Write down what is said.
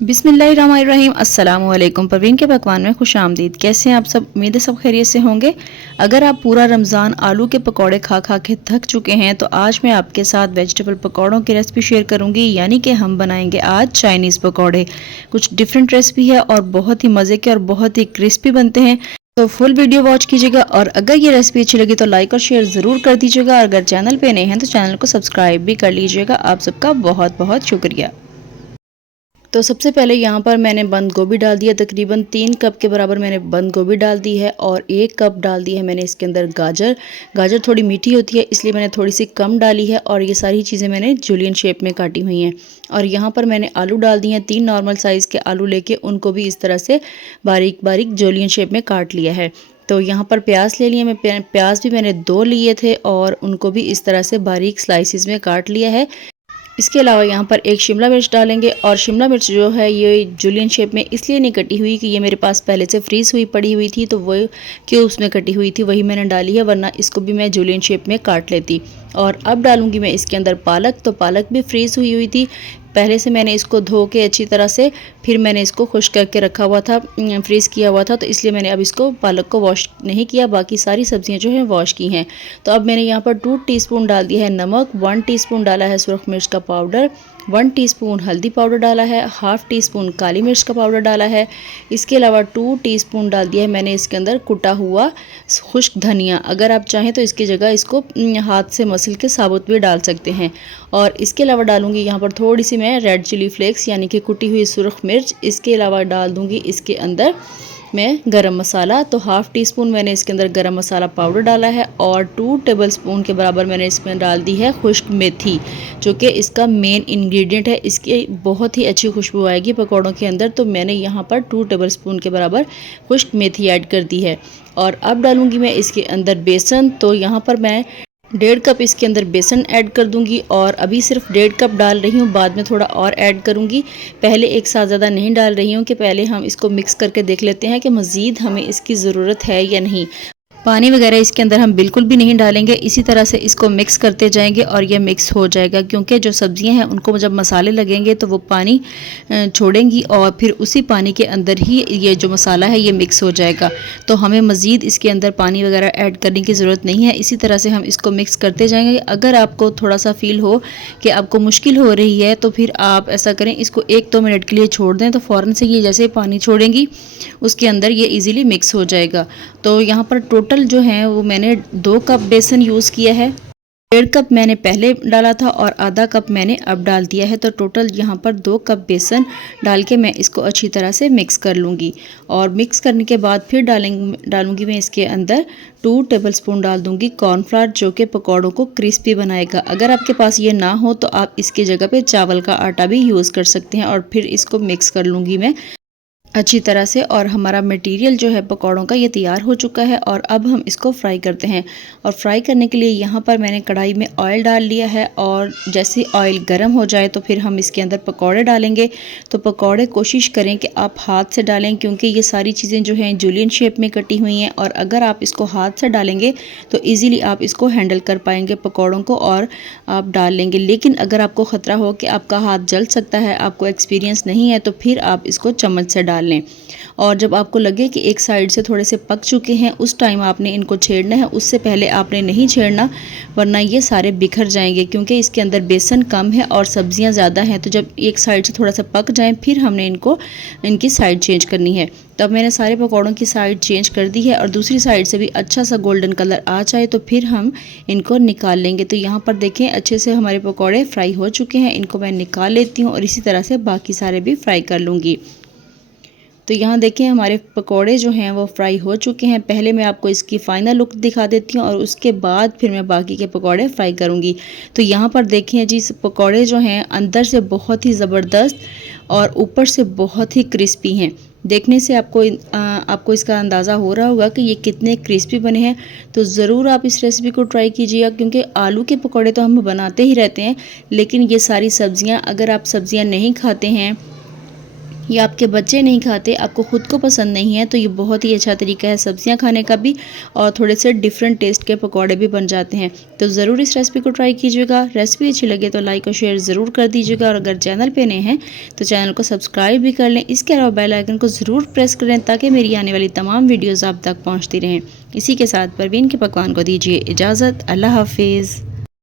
बिस्मिल्लाहिर्रहमानिर्रहीम अस्सलाम वालेकुम। परवीन के पकवान में खुश आमदीद। कैसे हैं आप सब? उम्मीद है सब खैरियत से होंगे। अगर आप पूरा रमज़ान आलू के पकौड़े खा खा के थक चुके हैं तो आज मैं आपके साथ वेजिटेबल पकौड़ों की रेसिपी शेयर करूंगी, यानी कि हम बनाएंगे आज चाइनीज़ पकौड़े। कुछ डिफरेंट रेसिपी है और बहुत ही मज़े के और बहुत ही क्रिस्पी बनते हैं। तो फुल वीडियो वॉच कीजिएगा और अगर ये रेसिपी अच्छी लगी तो लाइक और शेयर ज़रूर कर दीजिएगा। और अगर चैनल पे नए हैं तो चैनल को सब्सक्राइब भी कर लीजिएगा। आप सबका बहुत बहुत शुक्रिया। तो सबसे पहले यहाँ पर मैंने बंद गोभी डाल दिया, तकरीबन 3 कप के बराबर मैंने बंद गोभी डाल दी है। और 1 कप डाल दी है मैंने इसके अंदर गाजर। गाजर थोड़ी मीठी होती है इसलिए मैंने थोड़ी सी कम डाली है। और ये सारी चीज़ें मैंने जूलियन शेप में काटी हुई हैं। और यहाँ पर मैंने आलू डाल दिए हैं, 3 नॉर्मल साइज़ के आलू लेके उनको भी इस तरह से बारीक बारीक जूलियन शेप में काट लिया है। तो यहाँ पर प्याज ले लिए, मैं प्याज भी मैंने 2 लिए थे और उनको भी इस तरह से बारीक स्लाइसिस में काट लिया है। इसके अलावा यहाँ पर एक शिमला मिर्च डालेंगे। और शिमला मिर्च जो है ये जूलियन शेप में इसलिए नहीं कटी हुई कि ये मेरे पास पहले से फ्रीज़ हुई पड़ी हुई थी, तो वो क्यों उसमें कटी हुई थी वही मैंने डाली है, वरना इसको भी मैं जूलियन शेप में काट लेती। और अब डालूंगी मैं इसके अंदर पालक। तो पालक भी फ्रीज़ हुई हुई थी, पहले से मैंने इसको धो के अच्छी तरह से फिर मैंने इसको खुश्क करके रखा हुआ था, फ्रीज़ किया हुआ था। तो इसलिए मैंने अब इसको पालक को वॉश नहीं किया, बाकी सारी सब्जियां जो हैं वॉश की हैं। तो अब मैंने यहाँ पर 2 टीस्पून डाल दिया है नमक, 1 टीस्पून डाला है सुरख मिर्च का पाउडर, 1 टीस्पून हल्दी पाउडर डाला है, हाफ़ टी-स्पून काली मिर्च का पाउडर डाला है। इसके अलावा 2 टीस्पून डाल दिया है मैंने इसके अंदर कुटा हुआ खुश्क धनिया। अगर आप चाहें तो इसकी जगह इसको हाथ से मसल के साबुत भी डाल सकते हैं। और इसके अलावा डालूंगी यहाँ पर थोड़ी सी मैं रेड चिली फ्लेक्स यानी कि कुटी हुई सुरख मिर्च। इसके अलावा डाल दूंगी इसके अंदर मैं गरम मसाला। तो हाफ़ टी स्पून मैंने इसके अंदर गरम मसाला पाउडर डाला है। और 2 टेबलस्पून के बराबर मैंने इसमें डाल दी है खुश्क मेथी, जो कि इसका मेन इंग्रेडिएंट है। इसकी बहुत ही अच्छी खुशबू आएगी पकौड़ों के अंदर। तो मैंने यहाँ पर 2 टेबलस्पून के बराबर खुश्क मेथी ऐड कर दी है। और अब डालूंगी मैं इसके अंदर बेसन। तो यहाँ पर मैं 1.5 कप इसके अंदर बेसन ऐड कर दूंगी। और अभी सिर्फ 1.5 कप डाल रही हूँ, बाद में थोड़ा और ऐड करूंगी। पहले एक साथ ज़्यादा नहीं डाल रही हूँ कि पहले हम इसको मिक्स करके देख लेते हैं कि मज़ीद हमें इसकी ज़रूरत है या नहीं। पानी वगैरह इसके अंदर हम बिल्कुल भी नहीं डालेंगे, इसी तरह से इसको मिक्स करते जाएंगे और ये मिक्स हो जाएगा। क्योंकि जो सब्जियां हैं उनको जब मसाले लगेंगे तो वो पानी छोड़ेंगी और फिर उसी पानी के अंदर ही ये जो मसाला है ये मिक्स हो जाएगा। तो हमें मज़ीद इसके अंदर पानी वगैरह ऐड करने की ज़रूरत नहीं है। इसी तरह से हम इसको मिक्स करते जाएंगे। अगर आपको थोड़ा सा फील हो कि आपको मुश्किल हो रही है तो फिर आप ऐसा करें, इसको 1-2 मिनट के लिए छोड़ दें। तो फ़ौरन से ये जैसे पानी छोड़ेंगी उसके अंदर ये ईज़िली मिक्स हो जाएगा। तो यहाँ पर टोटल जो है वो मैंने 2 कप बेसन यूज़ किया है। 1.5 कप मैंने पहले डाला था और आधा कप मैंने अब डाल दिया है। तो टोटल यहाँ पर 2 कप बेसन डाल के मैं इसको अच्छी तरह से मिक्स कर लूँगी। और मिक्स करने के बाद फिर डालूँगी मैं इसके अंदर 2 टेबलस्पून डाल दूँगी कॉर्नफ्लावर, जो कि पकौड़ों को क्रिस्पी बनाएगा। अगर आपके पास ये ना हो तो आप इसकी जगह पे चावल का आटा भी यूज़ कर सकते हैं। और फिर इसको मिक्स कर लूँगी मैं अच्छी तरह से। और हमारा मटेरियल जो है पकौड़ों का ये तैयार हो चुका है। और अब हम इसको फ्राई करते हैं। और फ्राई करने के लिए यहाँ पर मैंने कढ़ाई में ऑयल डाल लिया है। और जैसे ऑयल गर्म हो जाए तो फिर हम इसके अंदर पकौड़े डालेंगे। तो पकौड़े कोशिश करें कि आप हाथ से डालें, क्योंकि ये सारी चीज़ें जो हैं जूलियन शेप में कटी हुई हैं। और अगर आप इसको हाथ से डालेंगे तो ईज़िली आप इसको हैंडल कर पाएंगे पकौड़ों को और आप डाल लेंगे। लेकिन अगर आपको ख़तरा हो कि आपका हाथ जल सकता है, आपको एक्सपीरियंस नहीं है, तो फिर आप इसको चम्मच से डाल लें। और जब आपको लगे कि एक साइड से थोड़े से पक चुके हैं उस टाइम आपने इनको छेड़ना है, उससे पहले आपने नहीं छेड़ना, वरना ये सारे बिखर जाएंगे। क्योंकि इसके अंदर बेसन कम है और सब्जियां ज़्यादा हैं। तो जब एक साइड से थोड़ा सा पक जाएं फिर हमने इनकी साइड चेंज करनी है। तो अब मैंने सारे पकौड़ों की साइड चेंज कर दी है। और दूसरी साइड से भी अच्छा सा गोल्डन कलर आ जाए तो फिर हम इनको निकाल लेंगे। तो यहाँ पर देखें अच्छे से हमारे पकौड़े फ्राई हो चुके हैं। इनको मैं निकाल लेती हूँ और इसी तरह से बाकी सारे भी फ्राई कर लूँगी। तो यहाँ देखें हमारे पकोड़े जो हैं वो फ्राई हो चुके हैं। पहले मैं आपको इसकी फ़ाइनल लुक दिखा देती हूँ और उसके बाद फिर मैं बाकी के पकोड़े फ्राई करूँगी। तो यहाँ पर देखें जी, पकोड़े जो हैं अंदर से बहुत ही ज़बरदस्त और ऊपर से बहुत ही क्रिस्पी हैं। देखने से आपको इसका अंदाज़ा हो रहा होगा कि ये कितने क्रिस्पी बने हैं। तो ज़रूर आप इस रेसिपी को ट्राई कीजिएगा, क्योंकि आलू के पकोड़े तो हम बनाते ही रहते हैं, लेकिन ये सारी सब्ज़ियाँ अगर आप सब्ज़ियाँ नहीं खाते हैं ये आपके बच्चे नहीं खाते, आपको खुद को पसंद नहीं है, तो ये बहुत ही अच्छा तरीका है सब्जियां खाने का भी और थोड़े से डिफरेंट टेस्ट के पकौड़े भी बन जाते हैं। तो ज़रूर इस रेसिपी को ट्राई कीजिएगा। रेसिपी अच्छी लगे तो लाइक और शेयर ज़रूर कर दीजिएगा और अगर चैनल पे नए हैं तो चैनल को सब्सक्राइब भी कर लें। इसके अलावा बेल आइकन को ज़रूर प्रेस करें ताकि मेरी आने वाली तमाम वीडियोज़ आप तक पहुँचती रहें। इसी के साथ परवीन के पकवान को दीजिए इजाज़त। अल्लाह हाफिज़।